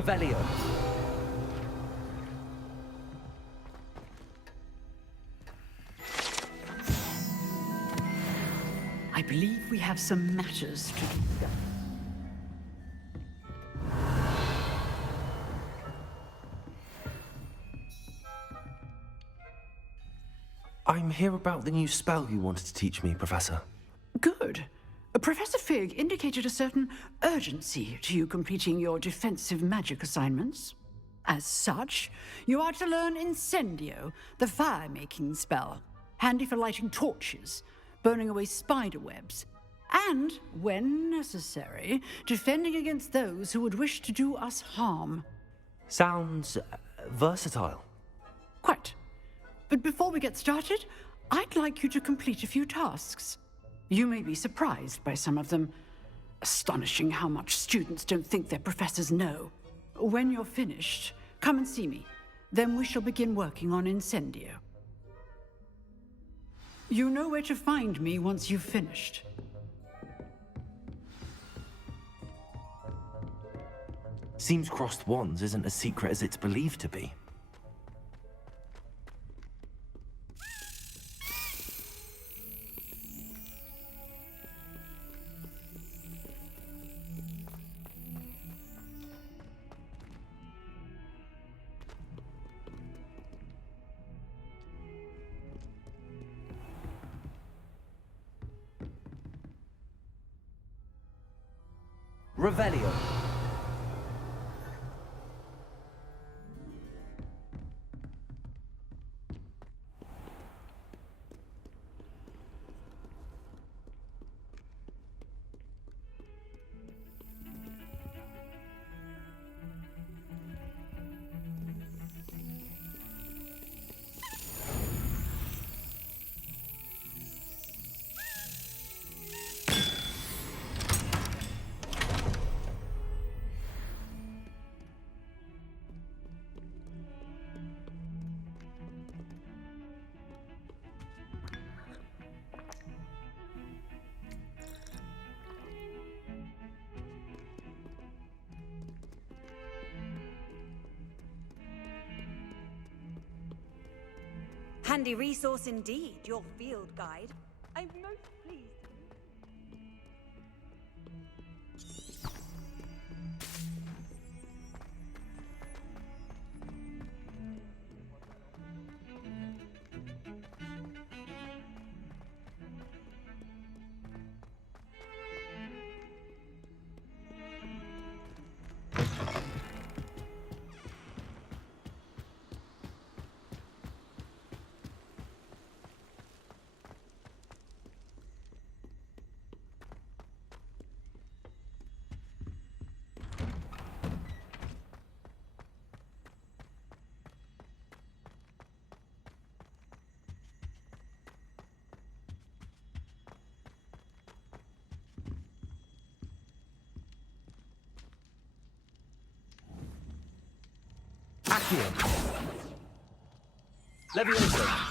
Revelio. I believe we have some matters to discuss. I'm here about the new spell you wanted to teach me, Professor. Good. Professor Fig indicated a certain urgency to you completing your defensive magic assignments. As such, you are to learn Incendio, the fire-making spell, handy for lighting torches, burning away spider webs, and, when necessary, defending against those who would wish to do us harm. Sounds versatile. Quite. But before we get started, I'd like you to complete a few tasks. You may be surprised by some of them. Astonishing how much students don't think their professors know. When you're finished, come and see me. Then we shall begin working on Incendio. You know where to find me once you've finished. Seems crossed wands isn't as secret as it's believed to be. Revelio. Handy resource indeed, your field guide. I'm most pleased. Accio. Levioso.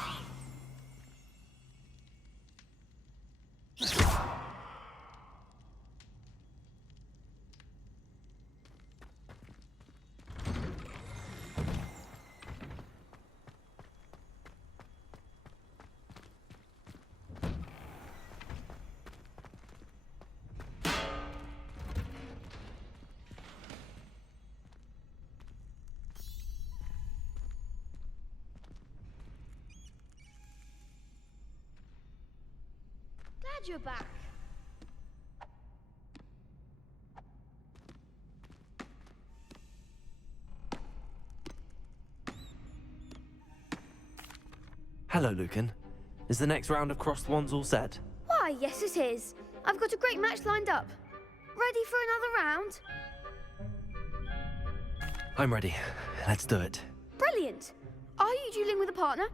Glad you're back. Hello, Lucan. Is the next round of crossed wands all set? Why, yes it is. I've got a great match lined up. Ready for another round? I'm ready. Let's do it. Brilliant. Are you dueling with a partner?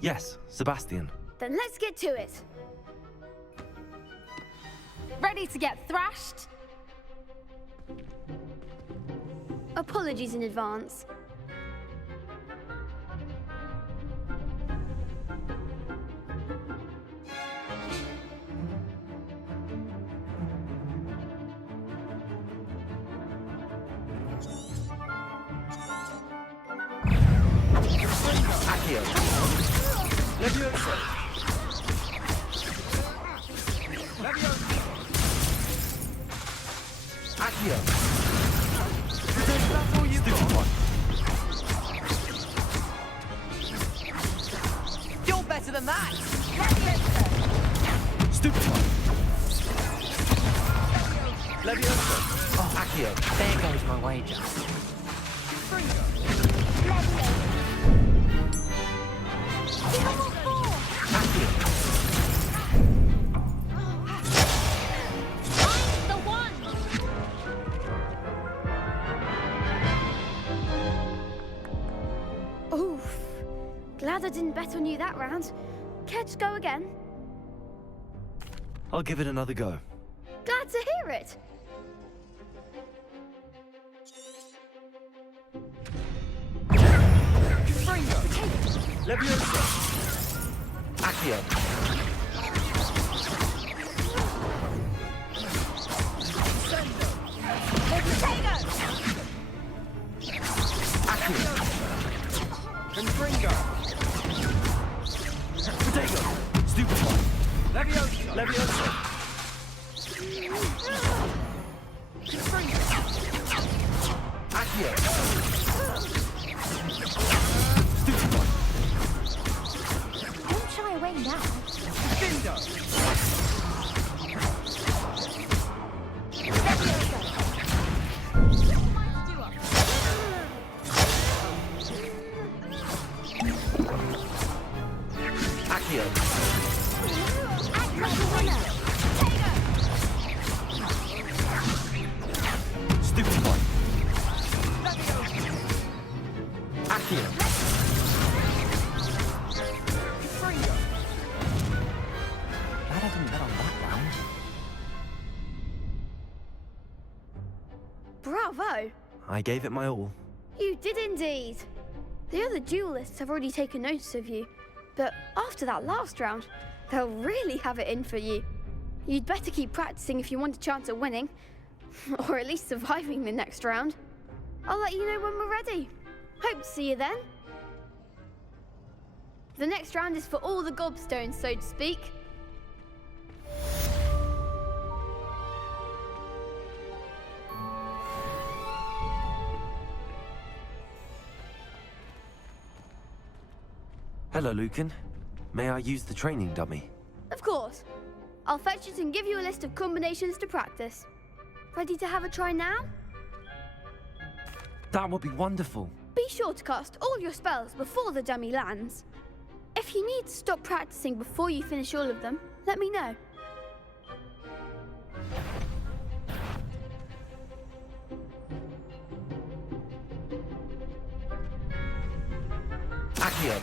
Yes, Sebastian. Then let's get to it. Ready to get thrashed? Apologies in advance. Accio. Levioso. Levioso. Accio. That's all you've got. You're better than that. Stupid one. Levioso. Oh, Accio. There goes my wager. Oof. Glad I didn't bet on you that round. Care to go again? I'll give it another go. Glad to hear it. Levioso. Accio. Accio. Confringo. Potato. Stupid one. Levioso. Levioso. Confringo. Accio. Stupid one. Don't shy away now. Bindo. Accio. Act like a winner. Stupid one. Accio. Fringo. Glad I didn't bet on that round. Bravo. I gave it my all. You did indeed. The other duelists have already taken notice of you, but after that last round, they'll really have it in for you. You'd better keep practicing if you want a chance at winning, or at least surviving the next round. I'll let you know when we're ready. Hope to see you then. The next round is for all the gobstones, so to speak. Hello, Lucan. May I use the training dummy? Of course. I'll fetch it and give you a list of combinations to practice. Ready to have a try now? That would be wonderful. Be sure to cast all your spells before the dummy lands. If you need to stop practicing before you finish all of them, let me know. Accio.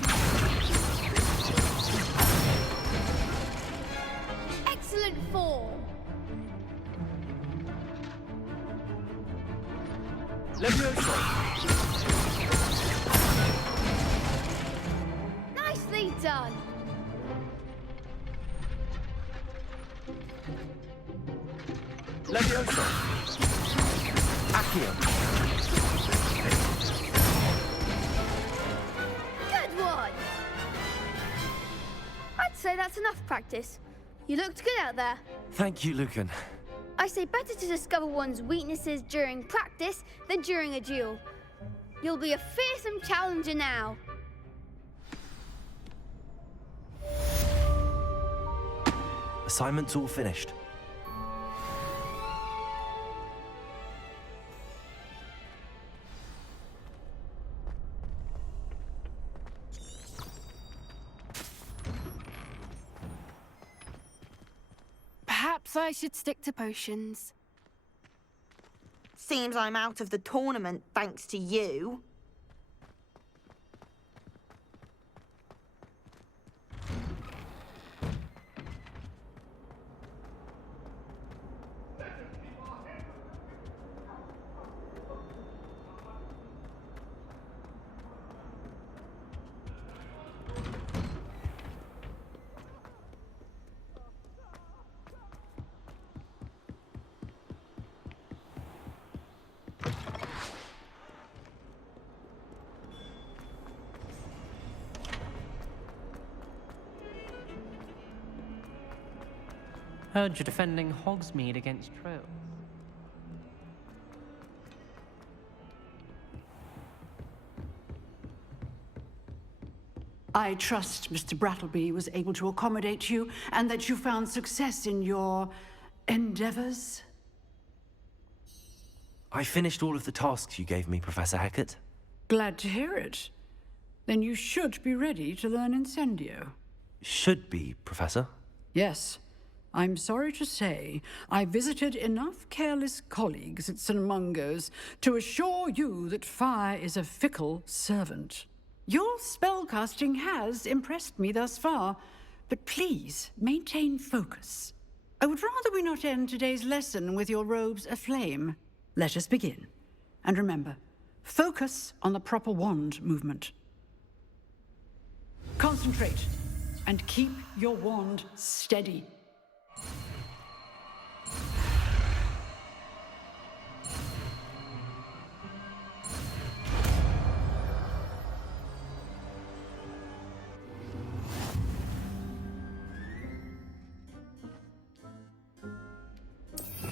Excellent form. Levioso. Nicely done. Levioso. Accio. Good one. I'd say that's enough practice. You looked good out there. Thank you, Lucan. I say better to discover one's weaknesses during practice than during a duel. You'll be a fearsome challenger now. Assignment's all finished. Perhaps I should stick to potions. Seems I'm out of the tournament thanks to you. Heard you're defending Hogsmeade against trolls. I trust Mr. Brattleby was able to accommodate you and that you found success in your endeavors. I finished all of the tasks you gave me, Professor Hecat. Glad to hear it. Then you should be ready to learn Incendio. Should be, Professor. Yes. I'm sorry to say, I visited enough careless colleagues at St. Mungo's to assure you that fire is a fickle servant. Your spellcasting has impressed me thus far, but please maintain focus. I would rather we not end today's lesson with your robes aflame. Let us begin. And remember, focus on the proper wand movement. Concentrate and keep your wand steady.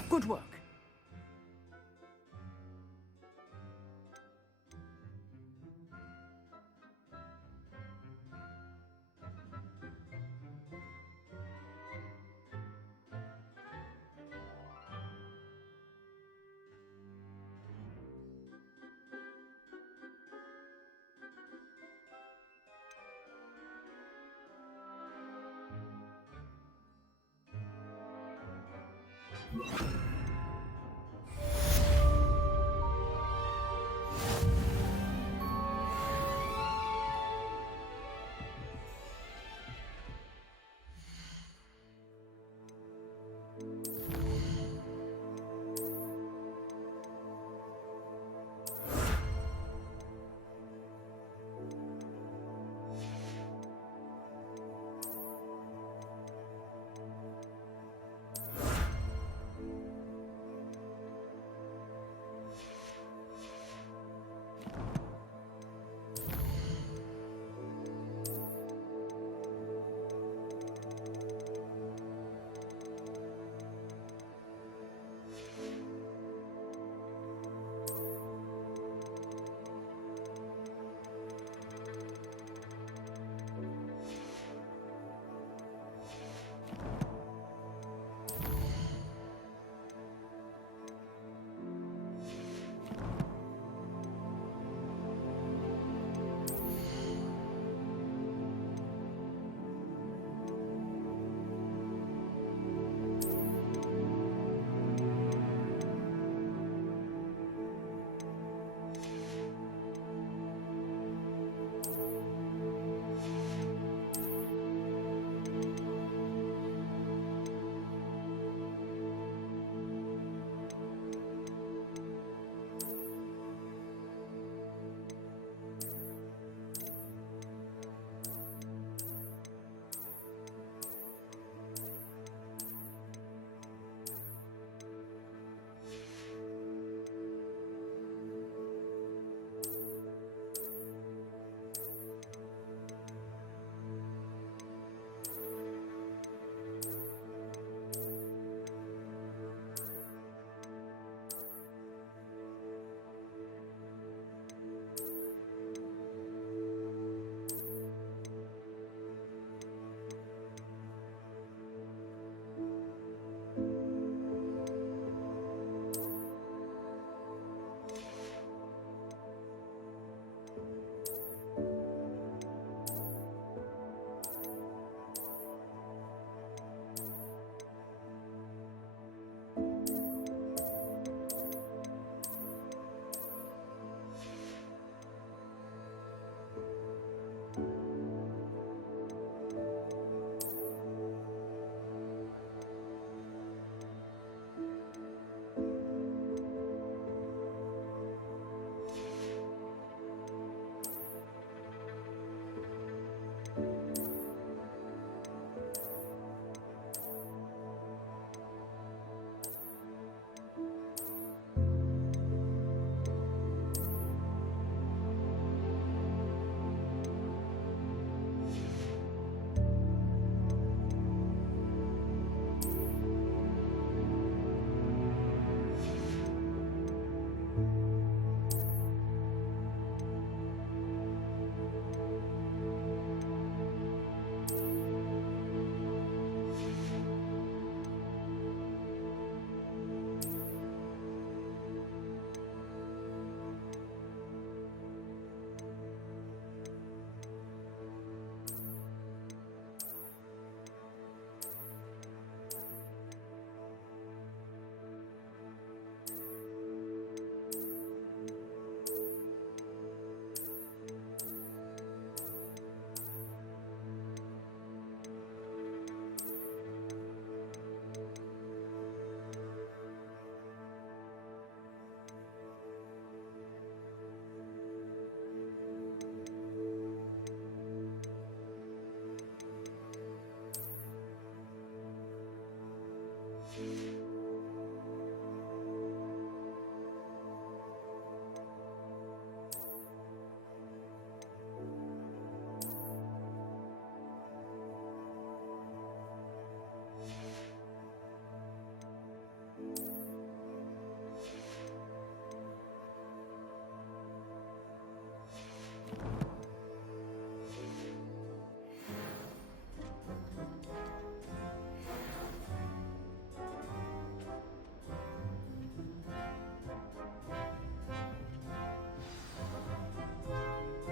Good work.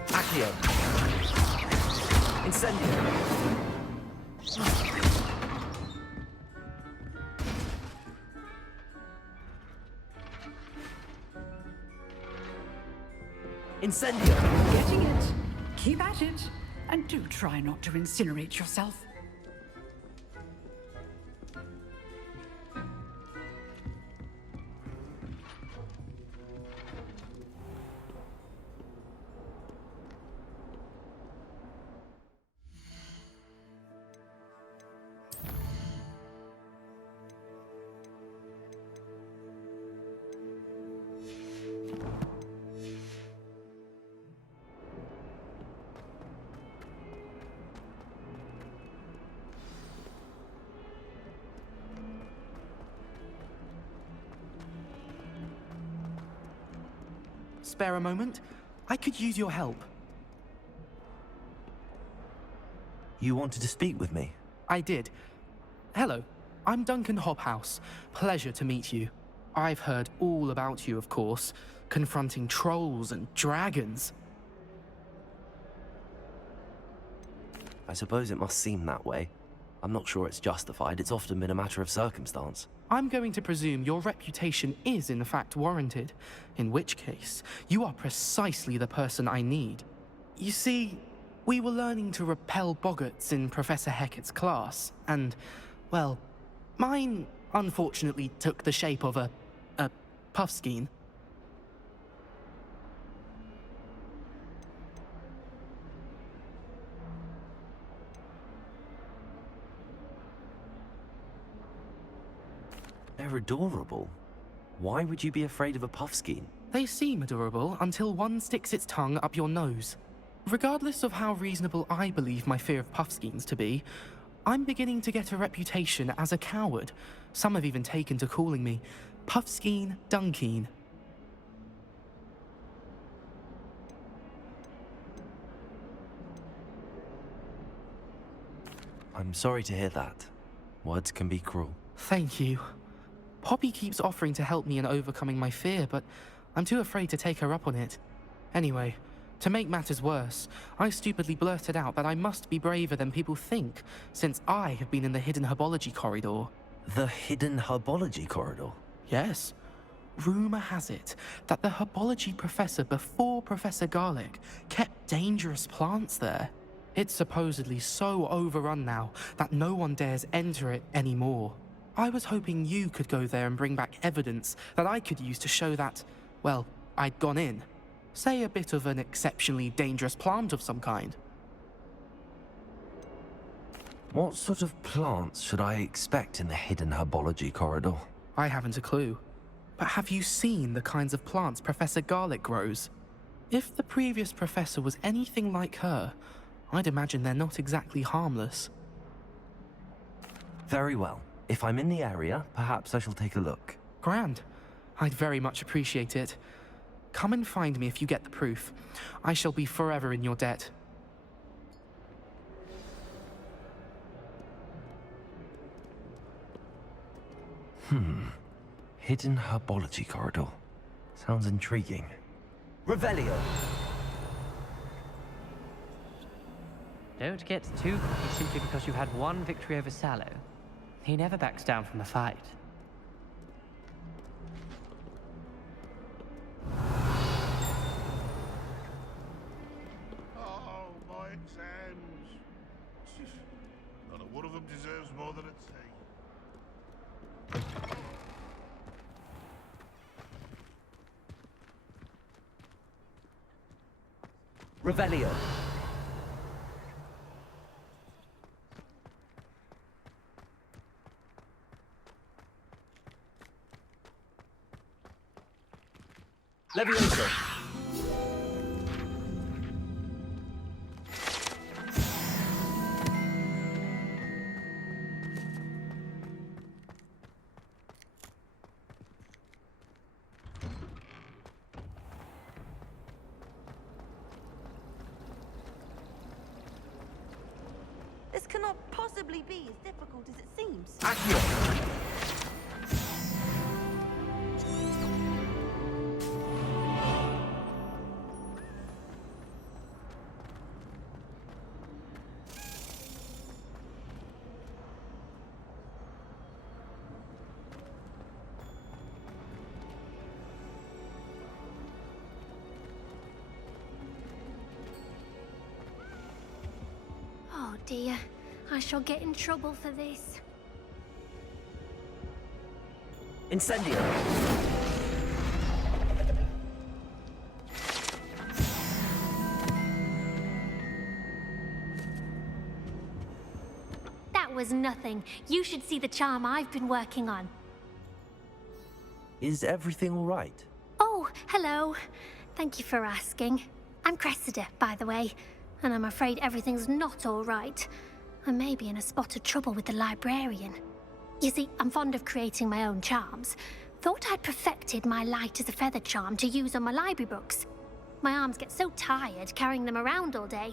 Accio. Incendio. Incendio. Getting it. Keep at it. And do try not to incinerate yourself. Spare a moment? I could use your help. You wanted to speak with me? I did. Hello, I'm Duncan Hobhouse. Pleasure to meet you. I've heard all about you, of course, confronting trolls and dragons. I suppose it must seem that way. I'm not sure it's justified. It's often been a matter of circumstance. I'm going to presume your reputation is in fact warranted, in which case, you are precisely the person I need. You see, we were learning to repel boggarts in Professor Hecat's class, and, well, mine unfortunately took the shape of a puffskein. They're adorable. Why would you be afraid of a puffskein? They seem adorable until one sticks its tongue up your nose. Regardless of how reasonable I believe my fear of puffskeins to be, I'm beginning to get a reputation as a coward. Some have even taken to calling me Puffskein Dunkeen. I'm sorry to hear that. Words can be cruel. Thank you. Poppy keeps offering to help me in overcoming my fear, but I'm too afraid to take her up on it. Anyway, to make matters worse, I stupidly blurted out that I must be braver than people think, since I have been in the hidden herbology corridor. The hidden herbology corridor? Yes. Rumour has it that the herbology professor before Professor Garlic kept dangerous plants there. It's supposedly so overrun now that no one dares enter it anymore. I was hoping you could go there and bring back evidence that I could use to show that, well, I'd gone in. Say a bit of an exceptionally dangerous plant of some kind. What sort of plants should I expect in the hidden herbology corridor? I haven't a clue. But have you seen the kinds of plants Professor Garlic grows? If the previous professor was anything like her, I'd imagine they're not exactly harmless. Very well. If I'm in the area, perhaps I shall take a look. Grand. I'd very much appreciate it. Come and find me if you get the proof. I shall be forever in your debt. Hidden herbology corridor. Sounds intriguing. Revelio! Don't get too cocky simply because you've had one victory over Sallow. He never backs down from a fight. Oh, my exams. Not a one of them deserves more than a T. Revelio! Levioso! cannot possibly be as difficult as it seems. Accio! Oh dear, I shall get in trouble for this. Incendio! That was nothing. You should see the charm I've been working on. Is everything all right? Oh, hello. Thank you for asking. I'm Cressida, by the way, and I'm afraid everything's not all right. I may be in a spot of trouble with the librarian. You see, I'm fond of creating my own charms. Thought I'd perfected my light as a feather charm to use on my library books. My arms get so tired carrying them around all day.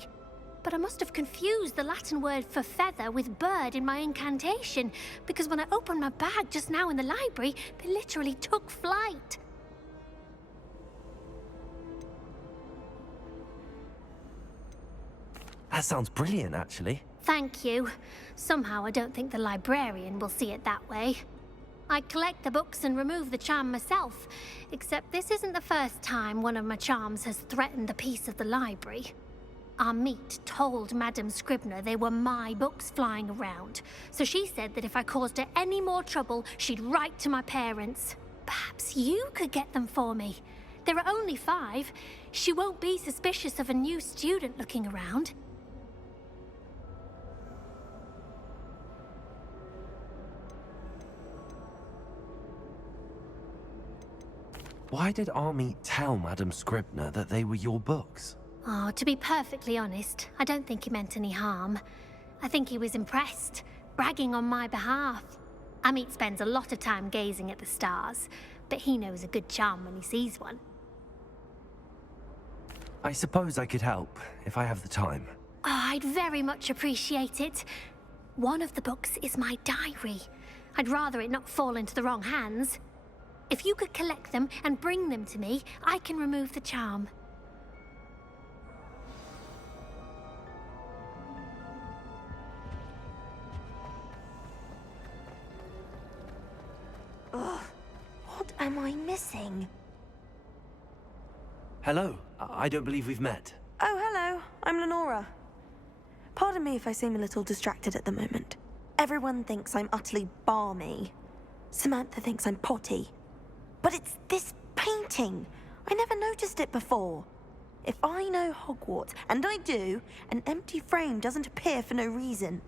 But I must have confused the Latin word for feather with bird in my incantation, because when I opened my bag just now in the library, they literally took flight. That sounds brilliant, actually. Thank you. Somehow I don't think the librarian will see it that way. I collect the books and remove the charm myself, except this isn't the first time one of my charms has threatened the peace of the library. Amit told Madame Scribner they were my books flying around, so she said that if I caused her any more trouble, she'd write to my parents. Perhaps you could get them for me. There are only 5. She won't be suspicious of a new student looking around. Why did Army tell Madame Scribner that they were your books? Oh, to be perfectly honest, I don't think he meant any harm. I think he was impressed, bragging on my behalf. Amit spends a lot of time gazing at the stars, but he knows a good charm when he sees one. I suppose I could help, if I have the time. Oh, I'd very much appreciate it. One of the books is my diary. I'd rather it not fall into the wrong hands. If you could collect them and bring them to me, I can remove the charm. Ugh, what am I missing? Hello, I don't believe we've met. Oh, hello. I'm Lenora. Pardon me if I seem a little distracted at the moment. Everyone thinks I'm utterly balmy. Samantha thinks I'm potty. But it's this painting. I never noticed it before. If I know Hogwarts, and I do, an empty frame doesn't appear for no reason.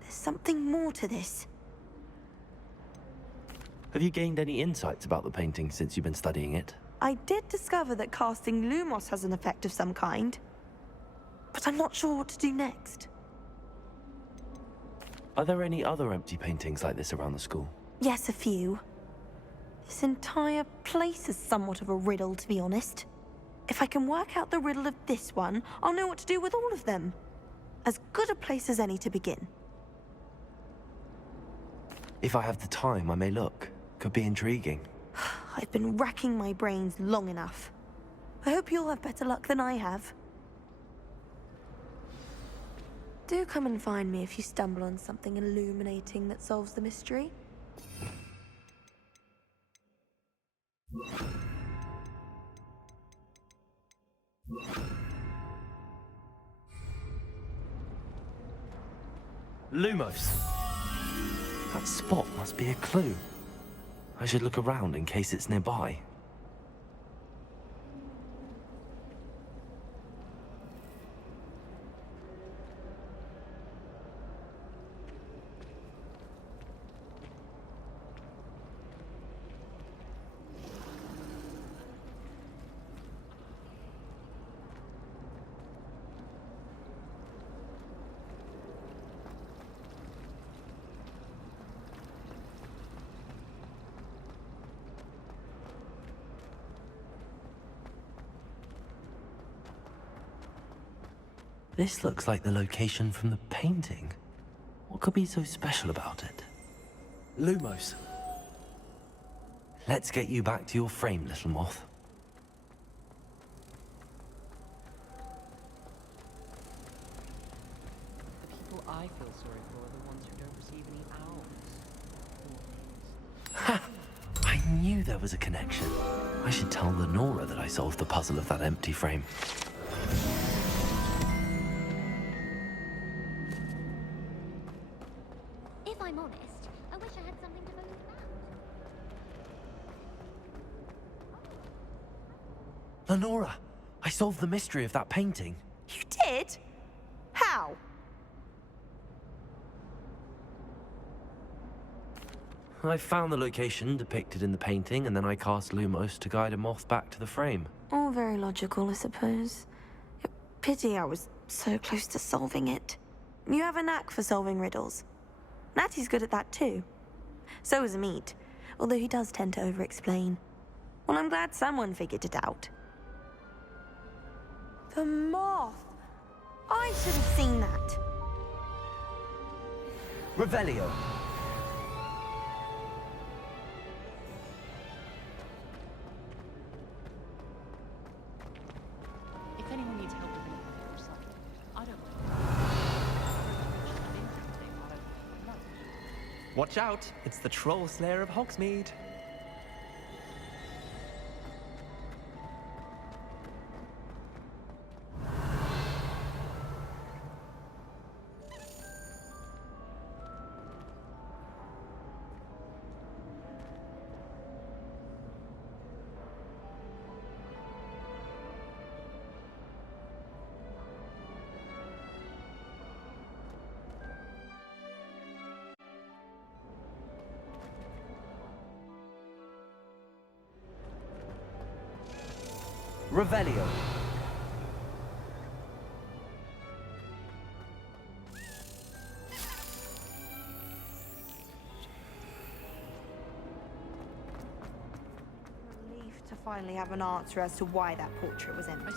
There's something more to this. Have you gained any insights about the painting since you've been studying it? I did discover that casting Lumos has an effect of some kind. But I'm not sure what to do next. Are there any other empty paintings like this around the school? Yes, a few. This entire place is somewhat of a riddle, to be honest. If I can work out the riddle of this one, I'll know what to do with all of them. As good a place as any to begin. If I have the time, I may look. Could be intriguing. I've been racking my brains long enough. I hope you'll have better luck than I have. Do come and find me if you stumble on something illuminating that solves the mystery. Lumos! That spot must be a clue. I should look around in case it's nearby. This looks like the location from the painting. could be so special about it? Lumos. Let's get you back to your frame, little moth. The people I feel sorry for are the ones who don't receive any owls. Ha! I knew there was a connection. I should tell Lenora that I solved the puzzle of that empty frame. If I'm honest, I wish I had something to boast about. Lenora, I solved the mystery of that painting. You did? How? I found the location depicted in the painting, and then I cast Lumos to guide a moth back to the frame. All very logical, I suppose. Pity I was so close to solving it. You have a knack for solving riddles. Natty's good at that too. So is Amit, although he does tend to over-explain. Well, I'm glad someone figured it out. The moth! I should have seen that. Revelio. If anyone needs help with anything or something, I don't mind. Watch out! It's the Troll Slayer of Hogsmeade. Revelio. Relief to finally have an answer as to why that portrait was empty.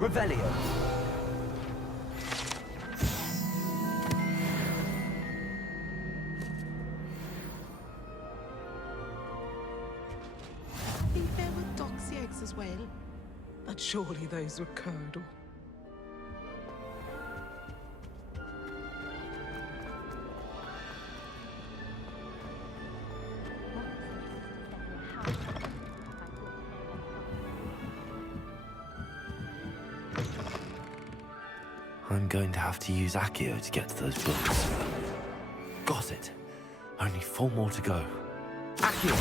Revelio. I think there were doxy eggs as well. But surely those were curdle. I'm going to have to use Accio to get to those books. Got it. Only 4 more to go. Accio!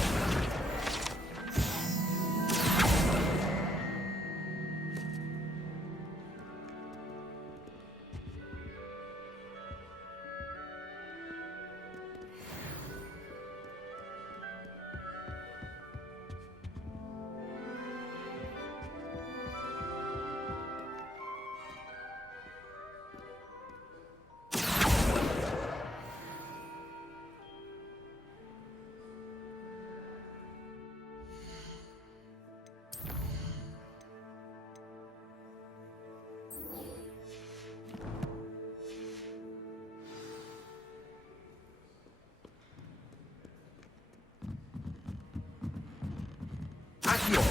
Accio!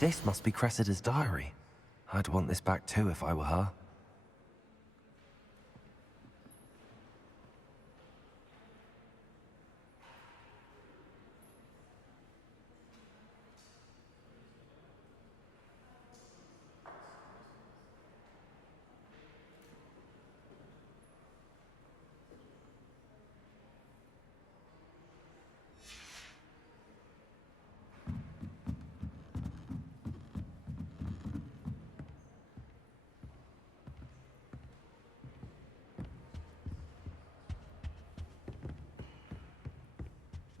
This must be Cressida's diary. I'd want this back too if I were her.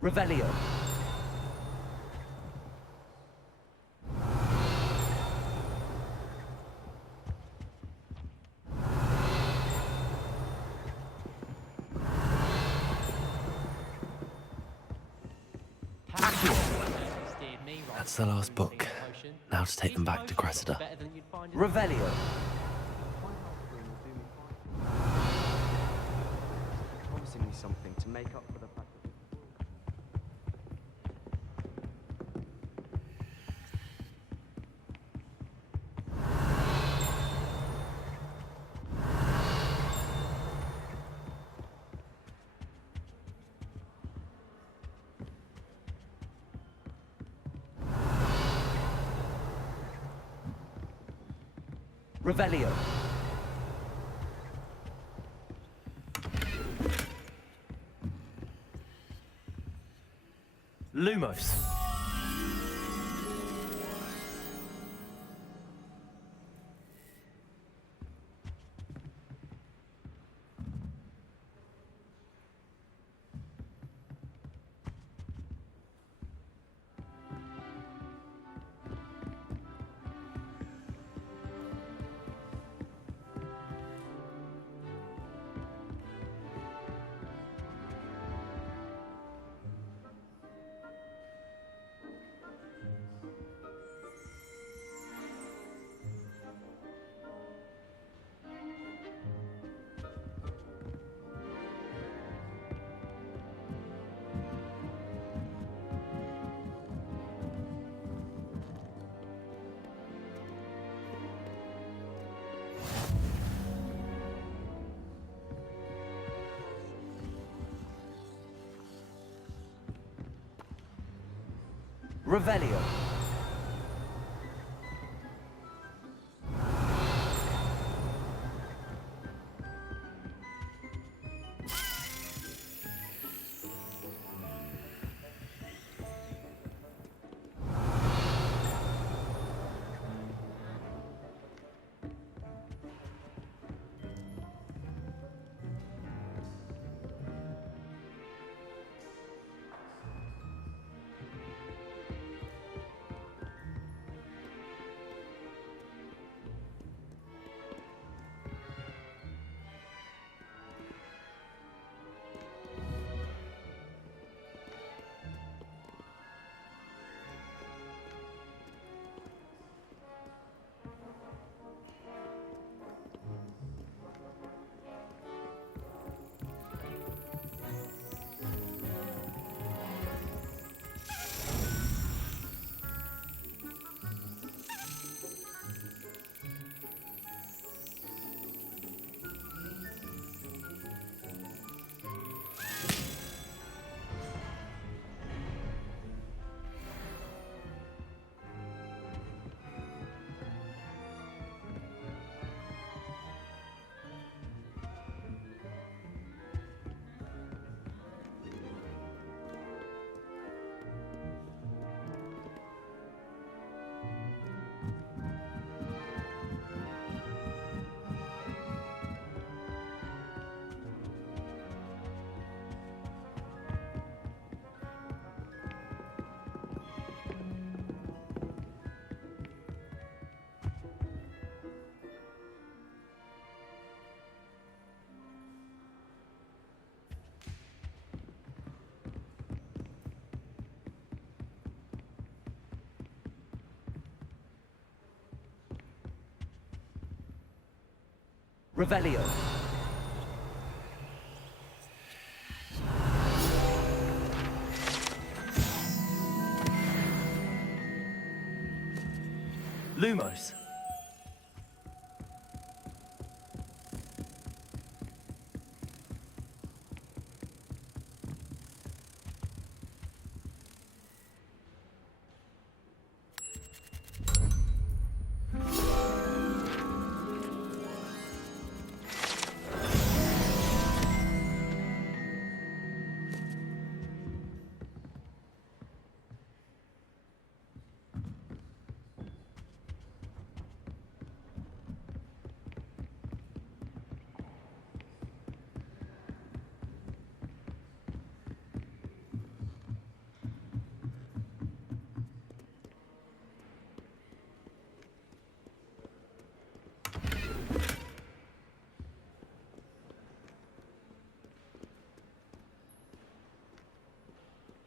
Revelio. That's the last book. Now to take them back to Cressida. Revelio. Promising me something to make up for the fact that... Revelio. Lumos. Revelio. Revelio. Lumos.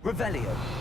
Revelio.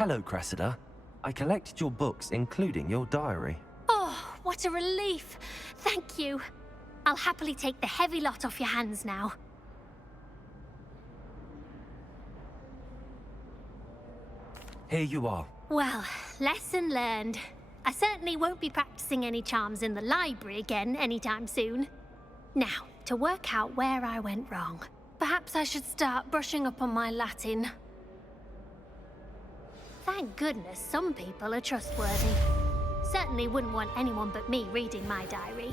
Hello, Cressida. I collected your books, including your diary. Oh, what a relief. Thank you. I'll happily take the heavy lot off your hands now. Here you are. Well, lesson learned. I certainly won't be practicing any charms in the library again anytime soon. Now, to work out where I went wrong. Perhaps I should start brushing up on my Latin. Thank goodness some people are trustworthy. Certainly wouldn't want anyone but me reading my diary.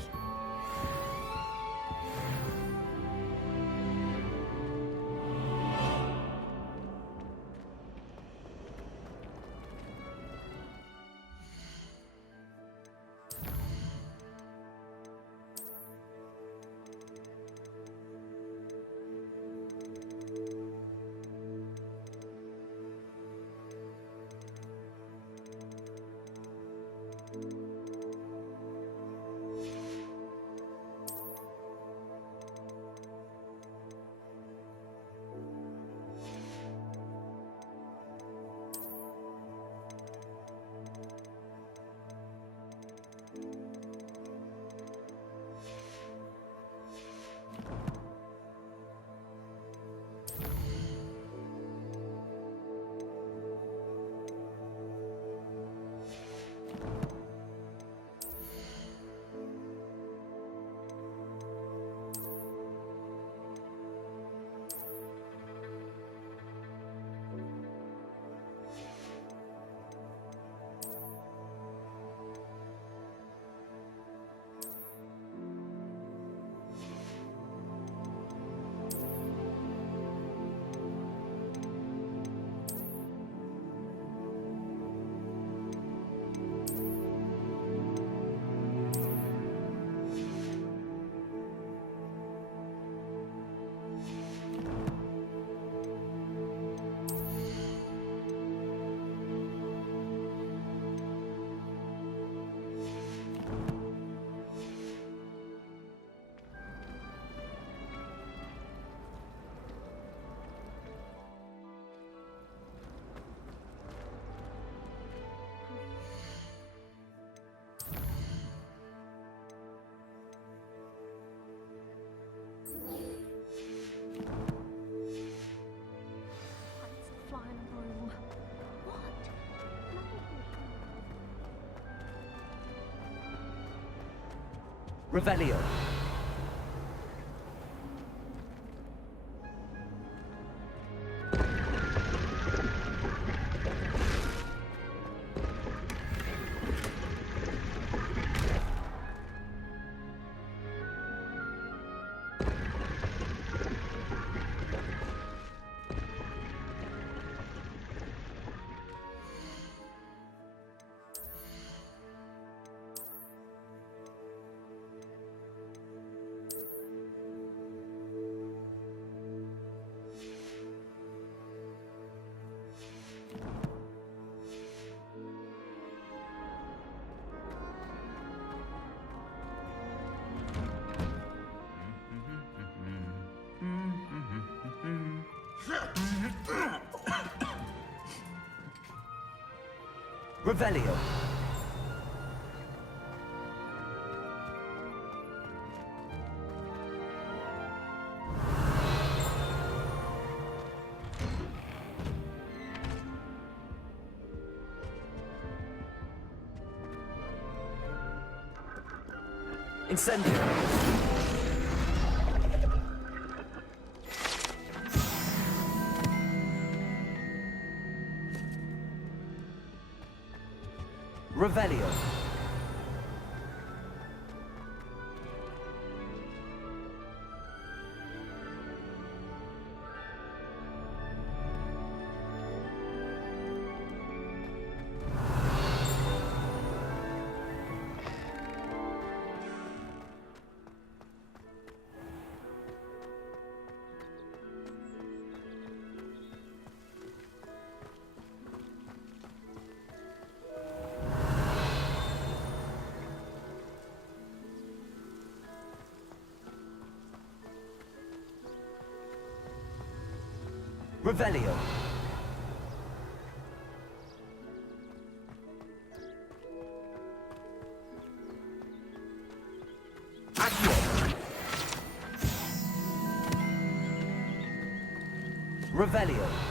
Revelio. Revelio. Incendio! Revelio. Revelio. Accio. Revelio.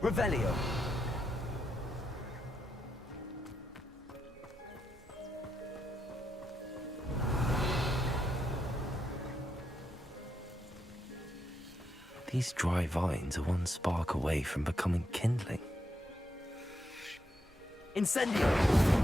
Revelio. These dry vines are one spark away from becoming kindling. Incendio!